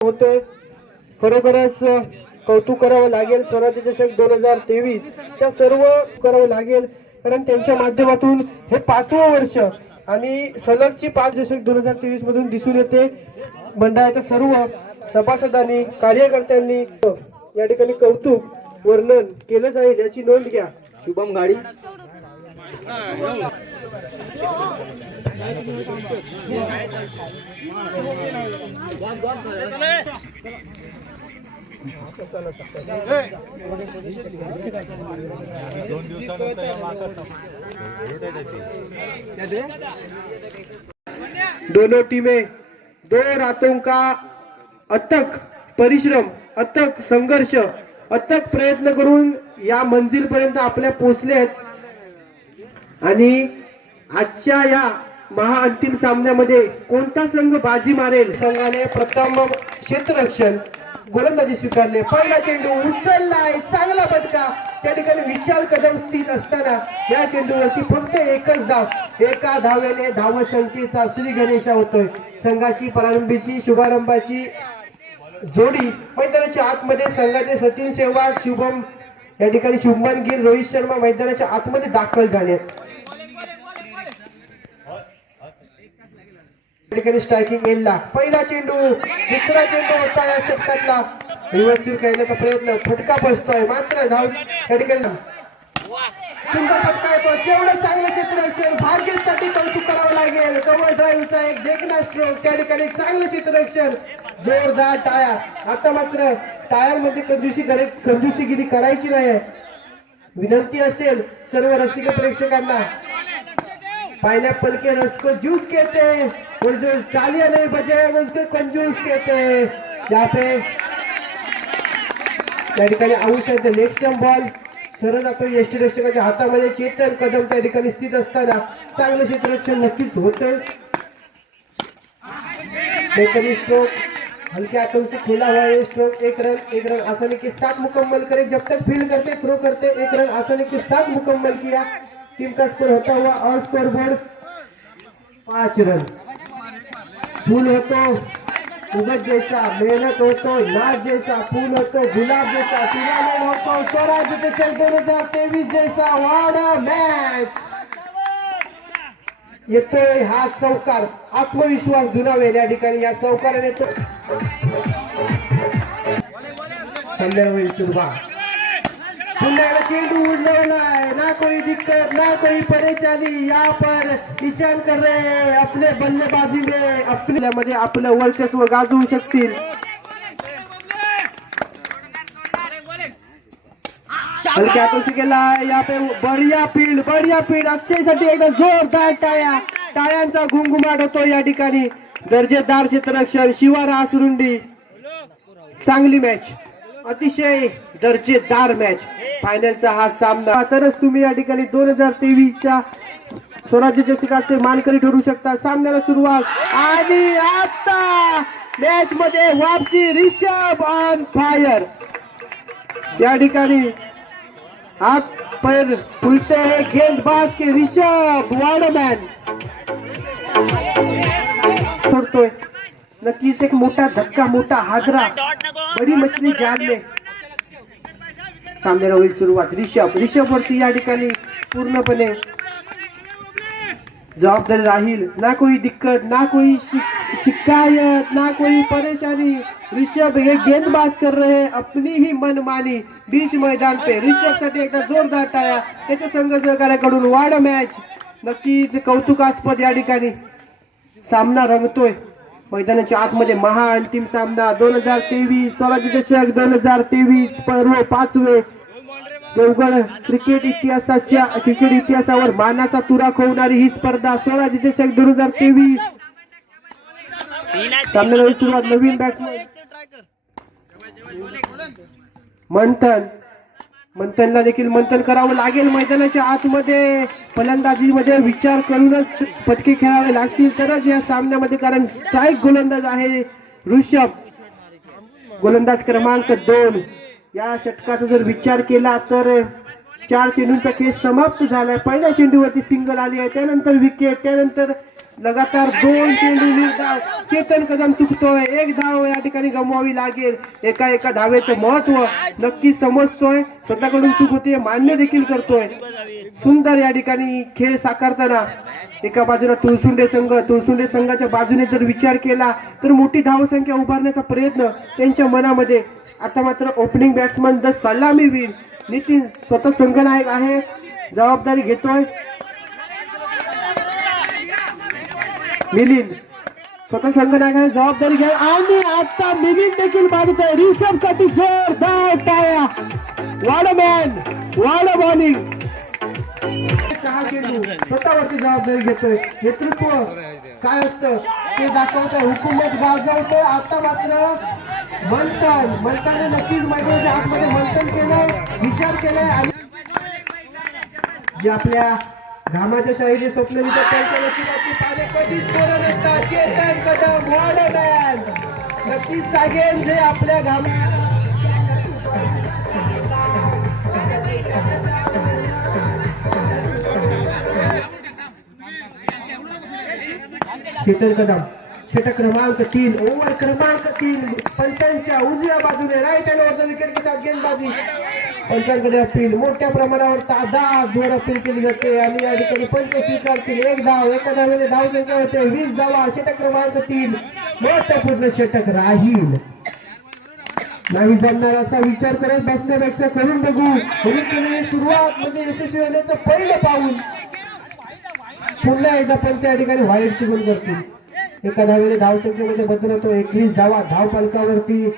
होतोय खरोखरच कौतुक करावं लागेल. स्वराज्य चषक दोन हजार तेवीस च्या सर्व करावं लागेल. कारण त्यांच्या माध्यमातून हे पाचवं वर्ष आणि सलगची पाच चषक दोन हजार तेवीस मधून दिसून येते. मंडळाच्या सर्व सभासदांनी कार्यकर्त्यांनी या ठिकाणी कौतुक वर्णन केलं जाईल याची नोंद घ्या. शुभम गाडी. दोनों टीमें दो रातों का अथक परिश्रम अथक संघर्ष अथक प्रयत्न करून या मंजिल पर्यंत आपल्या पोहोचले आहेत. आणि आजच्या या महाअंतिम सामन्यामध्ये कोणता संघ बाजी मारेल? संघाने प्रथम क्षेत्ररक्षण गोलंदाजी स्वीकारले. पहिला चेंडू उचललाय. चांगला फटका. त्या ठिकाणी विशाल कदम स्थित असताना या चेंडूवरती फक्त एकच धाव. एका धावेने धावसंख्येचा श्री गणेशा होतोय. संघाची प्रारंभीची शुभारंभाची जोडी मैदानाच्या आतमध्ये संघाचे सचिन सेवा शुभम या ठिकाणी शुभमन गिल रोहित शर्मा मैदानाच्या आतमध्ये दाखल झाले आहेत. या ठिकाणी स्ट्रायकिंग पहिला चेंडू दुसरा चेंडू होता या षटकातला रिव्हर्सिव्ह करण्याचा प्रयत्न फटका बसतोय. मात्र धाव त्या ठिकाणी सुंदर फटका येतो. जेवढं चांगलं क्षेत्ररक्षण भाग्यसाठी कौतुक करावं लागेल. कमल ड्राईव्हचा एक देखना स्ट्रोक त्या ठिकाणी चांगलं क्षेत्ररक्षण जोरदार टाया आता मात्र टायरमध्ये मध्ये करे कंजूसीगिरी करायची नाही विनंती असेल सर्व रसिक प्रेक्षकांना. पाइनएप्पल पलके रस ज्यूस घेते और जो चालिया नहीं बचे हैं उसको कंजूस कहते हैं। यहाँ पे त्या ठिकाणी आउट आहे नेक्स्ट टर्म बॉल। सरळ जातो यष्टी रक्षकाच्या हातामध्ये चेतन कदम त्या ठिकाणी स्थित असताना चांगलं क्षेत्ररक्षण नक्कीच होतंय बेहतरीन स्ट्रोक हल्के हाथों से खेला हुआ ये स्ट्रोक एक रन एक रन आसानी के साथ मुकम्मल करे। जब तक फ़ील्ड करते थ्रो करते, एक रन आसानी के साथ मुकम्मल किया। टीम का स्कोर होता हुआ और स्कोर बोर्ड पाँच रन। फूल होतो. उगत जैसा मेहनत होतो नाच जैसा फूल होतो गुलाब जैसा टुर्नामेंट होतो स्वराज्य चषक दोन हजार तेवीस जैसा वाड मॅच येतोय हा चौकार. आत्मविश्वास दुरावेल या ठिकाणी या चौकाराने येतो संध्याकाळी सुरुवात पुन्हा चेंडू उडवलाय ना कोई दिक्कत ना कोई परेशानी. यहाँ पर ईशान कर रहे हैं अपने बल्लेबाजी में अपने मध्ये आपलं वर्चस्व गाजवू शकतील. हल्क्या हातों केला यहाँ पे बढ़िया फील्ड बढ़िया फील्ड अक्षयसाठी एकदा जोरदार टाळ्या. टाळ्यांचा घुंघुमाट होतो या ठिकाणी. दर्जेदार क्षेत्ररक्षण शिवारा सुरुंडी चांगली मॅच अतिशय दर्जेदार मॅच फायनलचा हा सामना. तरच तुम्ही या ठिकाणी दोन हजार तेवीसच्या स्वराज्य चषकाचे मानकरी ठरू शकता. सामन्याला सुरुवात. आणि आता मॅच मध्ये वापसी रिषभ ऑन फायर या ठिकाणी हात पैर फुलते हे गेंदबाज के रिषभ वॉर्डमॅन सोडतोय नक्कीच एक मोठा धक्का मोठा हादरा. बडी मछली जाल में। सामन्याला होईल सुरुवात रिषभ रिषभ वरती या ठिकाणी पूर्णपणे जबाबदारी राहील ना कोई दिक्कत ना कोई शिकायत ना कोई परेशानी। ऋषभ हे गेंदबाज कर रहे हैं अपनी ही मनमानी। बीच मैदान पे ऋषभसाठी एकदा जोरदार टाळ्या। त्याच्या संघ सहकार्याकडून वाढ मॅच। नक्कीच कौतुकास्पद या ठिकाणी सामना रंगतोय. मैदानाच्या आतमध्ये महाअंतिम सामना दोन हजार तेवीस स्वराज्य चषक दोन हजार तेवीस पर्व पाचवे. देवगड क्रिकेट इतिहासाच्या क्रिकेट इतिहासावर मानाचा तुरा खोवणारी ही स्पर्धा स्वराज्य चषक दोन हजार तेवीस. सामन्याला सुरुवात नवीन बॅट्समन मंथन. मंथनला देखील मंथन करावं लागेल मैदानाच्या आतमध्ये. फलंदाजीमध्ये विचार करूनच फटके खेळावे लागतील तरच या सामन्यामध्ये कारण स्ट्राईक गोलंदाज आहे ऋषभ. गोलंदाज क्रमांक दोन. या षटकाचा जर विचार केला तर चार चेंडूंचा खेळ समाप्त झालाय. पहिल्या चेंडूवरती सिंगल आली आहे. त्यानंतर विकेट त्यानंतर लगातार दोन चेंडू धाव. चेतन कदम चुकतोय. एक धाव या ठिकाणी गमवावी लागेल. एका एका धावेचं महत्त्व नक्की समजतोय. स्वतःकडून चूक होते मान्य देखील करतोय. सुंदर या ठिकाणी खेळ साकारताना एका बाजूला तुळसुंडे संघ. तुळसुंडे संघाच्या बाजूने जर विचार केला तर मोठी धावसंख्या उभारण्याचा प्रयत्न त्यांच्या मनामध्ये. आता मात्र ओपनिंग बॅट्समन द सलामीवीर नितीन स्वतः संघनायक आहे. जबाबदारी घेतोय. मिलिंद. स्वतः संघटना जबाबदारी घ्या. आणि आता मिलिंद देखील बाधित आहे. रिषभसाठी जोर टाया टाळ्या वाडमॅन वाड बॉलिंग सहा चेंडू स्वतःवरती जबाबदारी घेतोय. नेतृत्व काय असतं ते दाखवत हुकूमत गाजवतोय. आता मात्र मंथन मंथाने नक्कीच मैदानाच्या आतमध्ये मंथन केलंय विचार केलाय. आणि जे आपल्या घामाच्या शाहीने स्वप्न त्यांच्या नशिबाची पाने कधीच नसतात चेतन कदम वॉर्डमॅन नक्कीच सांगेन जे आपल्या घामा चेतन कदम षटक क्रमांक तीन ओव्हर क्रमांक तीन. पंचांच्या उजव्या बाजूने राईट हँड वरचा विकेट घेतात गेंदबाजी. पंचांकडे अपील. मोठ्या प्रमाणावर तादाद जोर अपील केली जाते आणि या ठिकाणी पंच स्वीकारतील एक धाव एका धावेने धाव संख्या होते वीस धावा षटक क्रमांक तीन. महत्त्वपूर्ण षटक राहील. नाही जमणार असा विचार करत बसण्यापेक्षा करून बघू. म्हणून सुरुवात म्हणजे यशस्वी होण्याचं पहिलं पाऊल. पुन्हा एकदा पंच या ठिकाणी व्हाईट गुण करतील. एका धावेने धाव संख्येमध्ये बदल होतो. एकवीस धावा धाव फलकावरती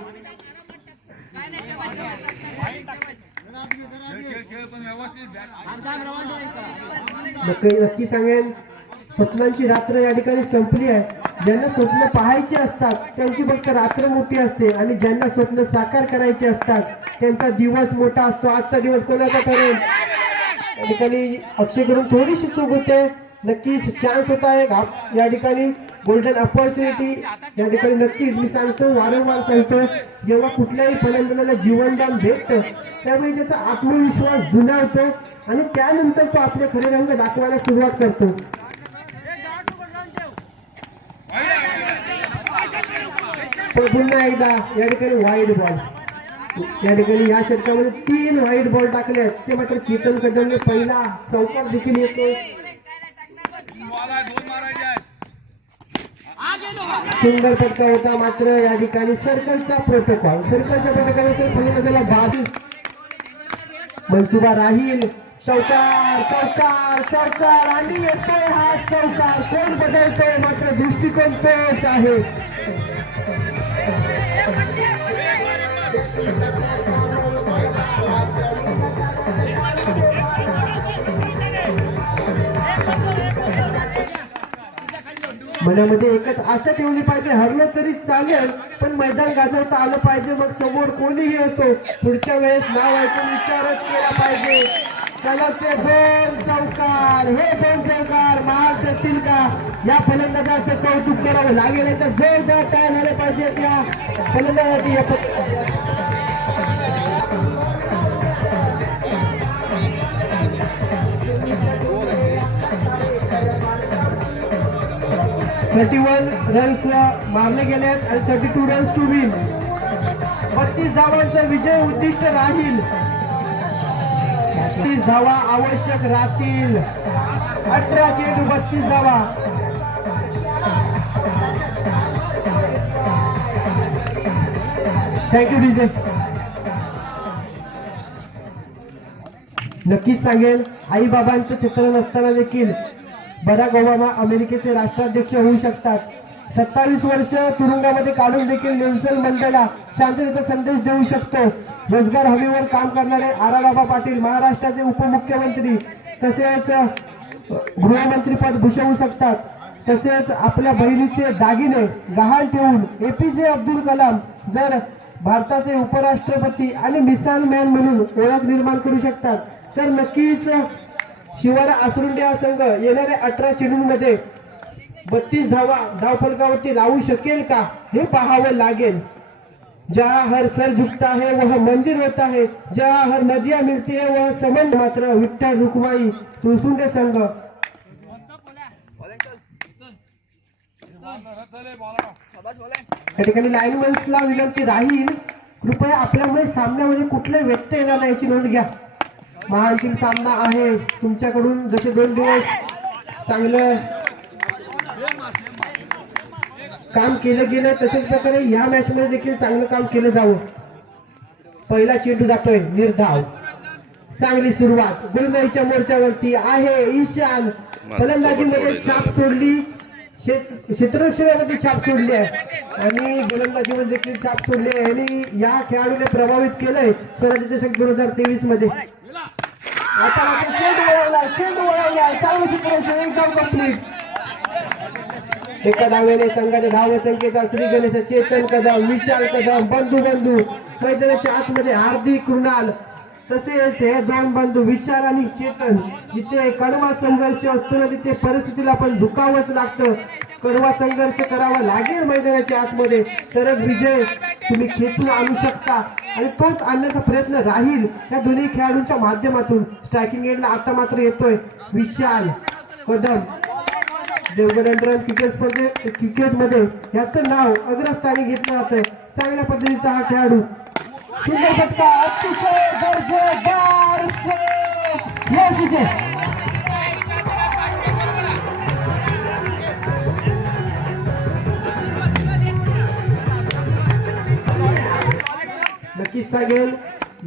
नक्की नक्की सांगेन. स्वप्नांची रात्र या ठिकाणी संपली आहे. ज्यांना स्वप्न पाहायचे असतात त्यांची फक्त रात्र मोठी असते. आणि ज्यांना स्वप्न साकार करायचे असतात त्यांचा दिवस मोठा असतो. आजचा दिवस कोणाचा ठरेल? या ठिकाणी अक्षय करून थोडीशी चूक होते. नक्कीच चान्स होता एक. या ठिकाणी गोल्डन अपॉर्च्युनिटी या ठिकाणी नक्कीच मी सांगतो वारंवार सांगतो जेव्हा कुठल्याही फलंदाजाला जीवनदान भेटतं त्यावेळी त्याचा आत्मविश्वास जुनावतो आणि त्यानंतर तो आपले खरे रंग दाखवायला सुरुवात करतो. पुन्हा एकदा या ठिकाणी व्हाईट बॉल या ठिकाणी या षटकामध्ये तीन वाईट बॉल टाकले आहेत. ते मात्र चेतन कदमने पहिला चौकार देखील येतो. सुंदर फटका होता मात्र या ठिकाणी सर्कलचा प्रोटोकॉल सर्कलच्या प्रोटोकॉल फलंदाजाला बाधित मनसुबा राहील. चौकार चौकार चौकार आणि येतोय हा चौकार कोण बदलतोय मात्र दृष्टिकोन तोच आहे. मनामध्ये एकच आशा ठेवली पाहिजे हरलं तरी चालेल पण मैदान गाजवता आलं पाहिजे मग समोर कोणीही असो पुढच्या वेळेस नाव ऐकून विचारच केला पाहिजे. सलगचे फेर चौकार हे दोन चौकार महाराष्ट्रातील का या फलंदाजाचं कौतुक करावं लागेल याचा जोरदार काय झाले पाहिजे या फलंदाजाची थर्टी वन रन्स मारले गेले आहेत आणि thirty two runs to win बत्तीस धावांचा विजय उद्दिष्ट राहील. बत्तीस धावा आवश्यक राहतील. अठरा चेंडू बत्तीस धावा. थँक्यू डीजे नक्कीच सांगेल आई बाबांचं चित्र नसताना देखील बराक ओबामा अमेरिकेचे राष्ट्राध्यक्ष होऊ शकतात. सत्तावीस वर्ष तुरुंगामध्ये काढून देखील नेल्सन मंडेला शांततेचा संदेश देऊ शकतो. रोजगार हमीवर काम करणारे आराबाबा पाटील महाराष्ट्राचे उपमुख्यमंत्री तसेच गृहमंत्रीपद गृहमंत्री पद भूषवू शकतात. तसेच आपल्या बहिणीचे दागिने गहाण ठेवून एपीजे अब्दुल कलाम जर भारताचे उपराष्ट्रपती आणि मिसाईल मॅन म्हणून ओळख निर्माण करू शकतात तर नक्कीच शिवारा आसरुंडे हा संघ येणाऱ्या अठरा चेंडूंमध्ये बत्तीस धावा धावफलकावरती लावू शकेल का? हे पाहावं लागेल. जहा हर सर झुकता है वह मंदिर होता है जहा हर नदिया मिलती है वह समंद मात्र. विठ्ठल रुक्माई रे संघ. या ठिकाणी लाईनमॅन्सला विनंती राहील. कृपया आपल्यामुळे सामन्यामध्ये कुठले व्यत्यय येणार नाही याची नोंद घ्या. महाअंतिम सामना आहे. तुमच्याकडून जसे दोन दिवस चांगलं काम केलं गेलं तशाच प्रकारे या मॅच मध्ये देखील चांगलं काम केलं जावं. पहिला चेंडू जातोय निर्धाव. चांगली सुरुवात. गुलमईच्या मोर्चावरती आहे ईशान. फलंदाजीमध्ये छाप सोडली. क्षेत्र- क्षेत्ररक्षणामध्ये छाप सोडली आहे. आणि गोलंदाजीमध्ये देखील छाप सोडली आहे. आणि या खेळाडूने प्रभावित केलंय स्वराज्य चषक दोन हजार तेवीसमध्ये. आता चेंडू वळवलाय चेंडू वळवलाय चांगलं कंप्लीट एका धाव्याने संघाच्या धाव्या संख्येचा श्री गणेश चेतन कदम विशाल कदम बंधू बंधू मैदानाच्या आतमध्ये हार्दिक कृणाल तसेच हे दोन बंधू विशाल आणि चेतन जिथे कडवा संघर्ष असतो ना तिथे परिस्थितीला पण झुकावंच लागतं. कडवा संघर्ष करावा लागेल मैदानाच्या आतमध्ये. तरच विजय तुम्ही खेचून आणू शकता. आणि तोच आणण्याचा प्रयत्न राहील या दोन्ही खेळाडूंच्या माध्यमातून. स्ट्रायकिंग एडला आता मात्र येतोय विशाल कदम. देवगड अंडर क्रिकेट स्पर्धे क्रिकेटमध्ये याचं नाव अग्रस्थानी घेतलं जातंय. चांगल्या पद्धतीचा हा खेळाडू. सुंदर फटका अतिशय दर्जेदार या नक्कीच सांगेल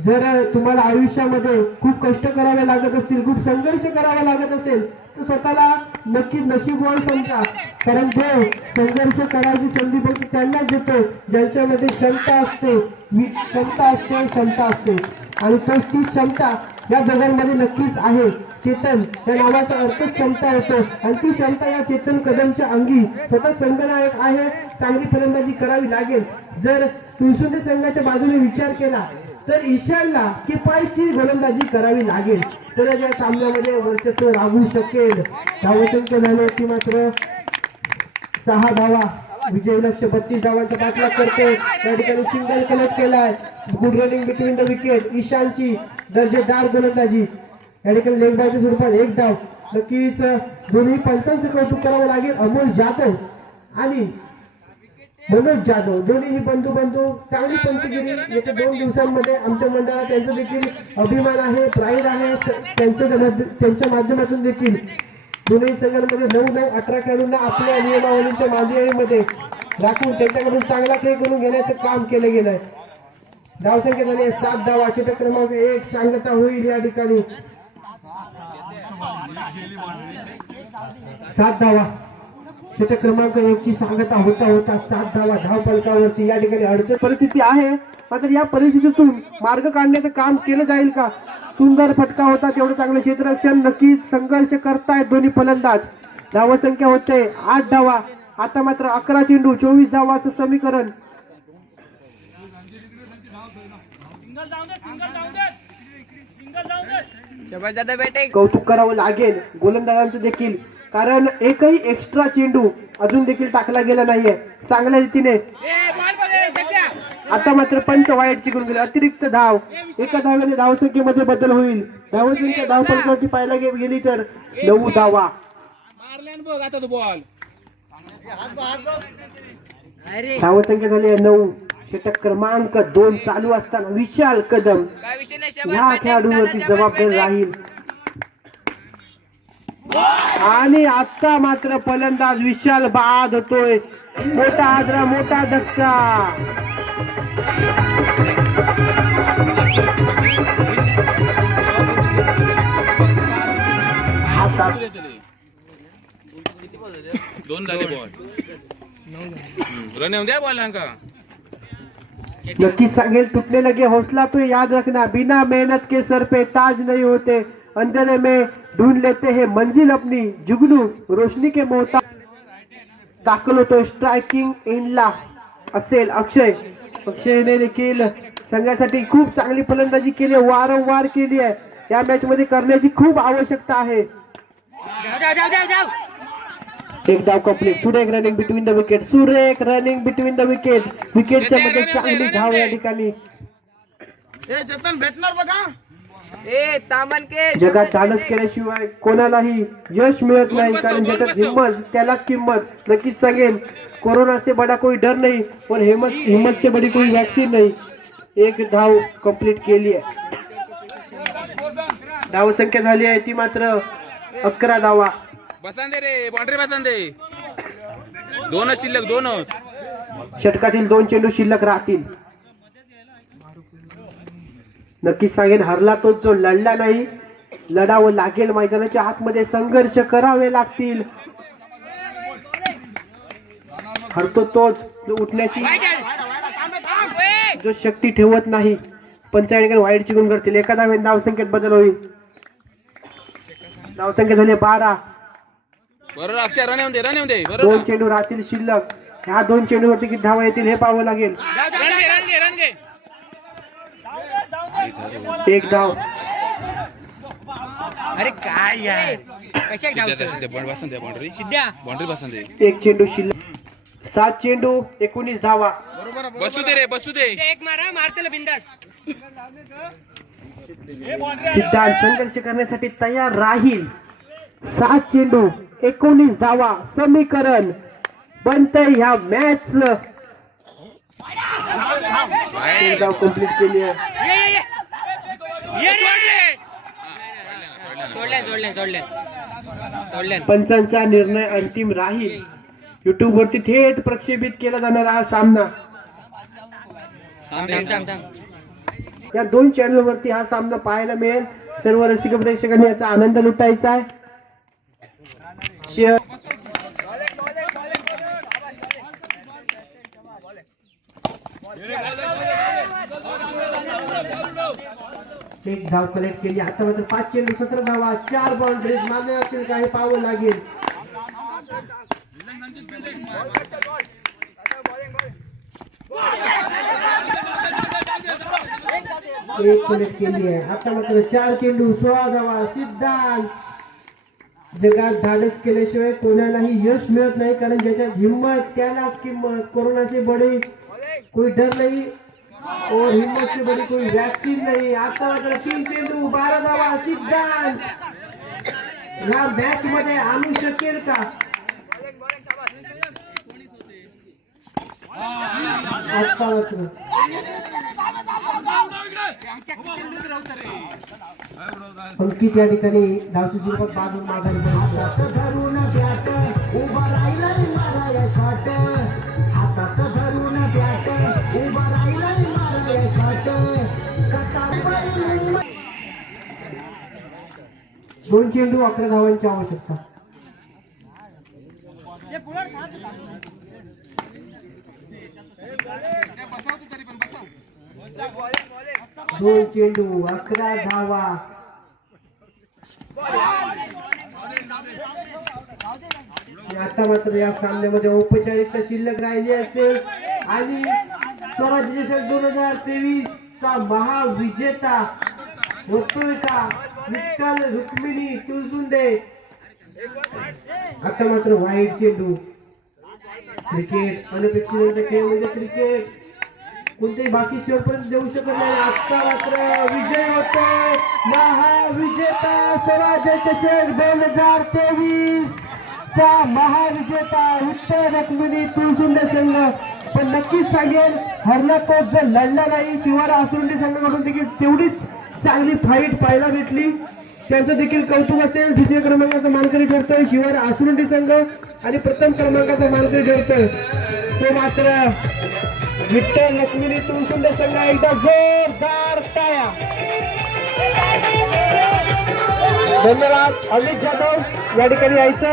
जर तुम्हाला आयुष्यामध्ये खूप कष्ट करावे लागत असतील खूप संघर्ष करावा लागत असेल तर स्वतःला नक्कीच नशीबवान समजा. कारण देव संघर्ष करायची संधी फक्त त्यांनाच देतो ज्यांच्यामध्ये क्षमता असते क्षमता असते क्षमता असते. आणि तोच ती क्षमता या दोघांमध्ये नक्कीच आहे. चेतन या नावाचा अर्थ क्षमता येतो. आणि ती क्षमता या चेतन कदमच्या अंगी स्वतः संघनायक आहे चांगली फलंदाजी करावी लागेल. जर तुळसुंडे संघाच्या बाजूने विचार केला तर ईशानला किफायशीर गोलंदाजी करावी लागेल. तर या सामन्यामध्ये वर्चस्व राहू शकेल. धावसंख्य झाल्याची मात्र सहा धावा विजय लक्ष बत्तीस धावांचा पाठलाग करते त्या ठिकाणी सिंगल कलेक्ट केलाय. Good running between the wicket ईशानची दर्जेदार गोलंदाजी. या ठिकाणी लेखबाजी स्वरूपात एक धाव नक्कीच दोन्ही पंचांचं कौतुक करावं लागेल. अमोल जाधव आणि मनोज जाधव दोन्ही बंधू बंधू चांगली पंचगिरी. येत्या दोन दिवसांमध्ये आमच्या मंडळात त्यांचा देखील अभिमान आहे प्राईड आहे त्यांच्या त्यांच्या माध्यमातून देखील दोन्ही संघांमध्ये नऊ नऊ अठरा खेळाडूंना आपल्या नियमावलीच्या मांदियाळीमध्ये राखून त्यांच्याकडून चांगला खेळ करून घेण्याचं काम केलं झाली आहे सात धावा षटक क्रमांक एक सांगता होईल या ठिकाणी. सात धावा. षटक क्रमांक एक ची सांगता होता होता सात धावा धाव फलकावरती या ठिकाणी अडचण परिस्थिती आहे. मात्र या परिस्थितीतून मार्ग काढण्याचं काम केलं जाईल का? सुंदर फटका होता तेवढं चांगलं क्षेत्ररक्षण. नक्कीच संघर्ष करतायत दोन्ही फलंदाज. धावसंख्या होते आठ धावा. आता मात्र अकरा चेंडू चोवीस धावाचं समीकरण. सिंगल कौतुक करावं लागेल. गोलंदाजांचं देखील. कारण एकही एक्स्ट्रा चेंडू अजून देखील टाकला गेला नाहीये. चांगल्या रीतीने. आता मात्र पंच वाईट चिकून गेले. अतिरिक्त धाव. एका धाव्याने धावसंख्येमध्ये बदल होईल. धावसंख्या धाव फलकावरती पाहायला गेली तर नऊ धावा. धावसंख्या झाली आहे नऊ. षटक क्रमांक दोन चालू असताना विशाल कदम काय विषय नाही शबाज ह्या बेटे, खेळाडूवरती जबाबदारी. राहील. आणि आता मात्र फलंदाज विशाल बाद होतोय. मोठा आदरा मोठा धक्का. आता दोन झाले बॉल रन येऊन द्या बॉल का नक्की सांगेल टूटने लगे हौसला तो याद रखना. बिना मेहनत के सर पे ताज नहीं होते. अंधेरे में ढूंढ लेते हैं मंजिल अपनी. जुगनू रोशनी के मोहता दाखल होतो स्ट्रायकिंग इनला असेल अक्षय. अक्षयने देखील संघासाठी खूप चांगली फलंदाजी केली आहे. वारंवार केली आहे. या मॅच मध्ये करण्याची खूप आवश्यकता आहे. एक धाव कंप्लीट सुरेख रनिंग बिटवीन द विकेट सुरेख रनिंग बिटवीन द विकेट विकेटच्या मध्ये चांगली धाव या ठिकाणी. ए तामन के जगात धाडस केल्याशिवाय कोणालाही यश मिळत नाही कारण ज्याच्यात हिंमत त्यालाच किंमत. नक्कीच सांगेन कोरोना से बड़ा कोई डर नहीं और हिम्मत हिम्मत से बड़ी कोई वैक्सीन नहीं. एक धाव कंप्लीट केली आहे. धाव संख्या झाली आहे ती मात्र अकरा धावा. बसांदे रे बॉन्ड्री बसांदे. दोनच शिल्लक दोनच. षटकातील दोन चेंडू शिल्लक राहतील. नक्कीच सांगेन हरला तोच जो लढला नाही लढावं लागेल मैदानाच्या आतमध्ये संघर्ष करावे लागतील. हरतो तोच जो उठण्याची जो शक्ती ठेवत नाही. पंचायत वाईट चिकून करतील. एका धावेत धावसंख्येत बदल होईल. धावसंख्या झाली बारा. बरोबर अक्षर रन येऊन दे रन येऊन दे दोन बरोबर चेंडू राहतील शिल्लक. ह्या दोन चेंडूवरती किती धावा येतील हे पाहावं लागेल. रन घे रन घे रन घे एक धाव. अरे काय यार? कशा धावतो बसन दे बाउंड्री सिद्ध्या? बाउंड्री बसन दे. एक चेंडू शिल्लक. सात चेंडू एकोणीस धावा. बसू दे रे बसू दे. एक मारा मारतेला बिंदास. सिद्धांत संघर्ष करण्यासाठी तयार राहील. सात चेंडू. एकोणीस धावा समीकरण बनत ह्या मॅच धाव कंप्लीट केली आहे. पंचांचा निर्णय अंतिम राहील. युट्यूब वरती थेट प्रक्षेपित केला जाणार हा सामना. या दोन चॅनल वरती हा सामना पाहायला मिळेल. सर्व रसिक प्रेक्षकांनी याचा आनंद लुटायचा आहे. एक धाव कलेक्ट केली. आता मात्र पाच चेंडू सतरा धावा. चार बाउंड्रीज मारल्या जातील काही पाहावं लागेल. एक कलेक्ट केली आहे. आता मात्र चार चेंडू सोळा धावा. सिद्धांत जगात धाडस केल्याशिवाय कोणालाही यश मिळत नाही कारण ज्याच्यात हिंमत त्यालाच किंमत. कोरोनाचे बडे बड़ी कोई डर नाही. और हिम्मत से बड़ी कोई वैक्सीन नहीं। आता मात्र तीन चेंडू बारा धावा सिद्धांत। ह्या मॅच मध्ये आणू शकेल का। आता मात्र अंकित या ठिकाणी धावची स्वरूपात बाजून माघारी उभा राहिलाय दोन चेंडू अकरा धावांची आवश्यकता. दोन चेंडू अकरा धावा. आता मात्र या सामन्यामध्ये औपचारिकता शिल्लक राहिली असेल. आणि स्वराज्य चषक दोन हजार तेवीस चा महाविजेता होतोय का विठ्ठल रुक्मिणी तुळसुंडे आता मात्र वाईट चेंडू. क्रिकेट अनपेक्षित खेळ म्हणजे क्रिकेट. कोणतेही बाकी शेवटपर्यंत देऊ शकत नाही. आत्ता मात्र विजय होतो महाविजेता स्वराज्य चषक दोन हजार तेवीस चा महाविजेता उत्तर रक्मिणी तुळसुंडे संघ. पण नक्कीच सांगेल हरला तो जर लढला नाही शिवारा आसुंडी संघाकडून देखील तेवढीच चांगली फाईट पाहायला भेटली. त्यांचं देखील कौतुक असेल. द्वितीय क्रमांकाचा मानकरी ठरतोय शिवार आसुंडी संघ आणि प्रथम क्रमांकाचा मानकरी ठरतोय तो मात्र विठ्ठल लक्ष्मी तुळसुंड संघ एकदा जोरदार टाया धन्यवाद. अमित जाधव या ठिकाणी यायचं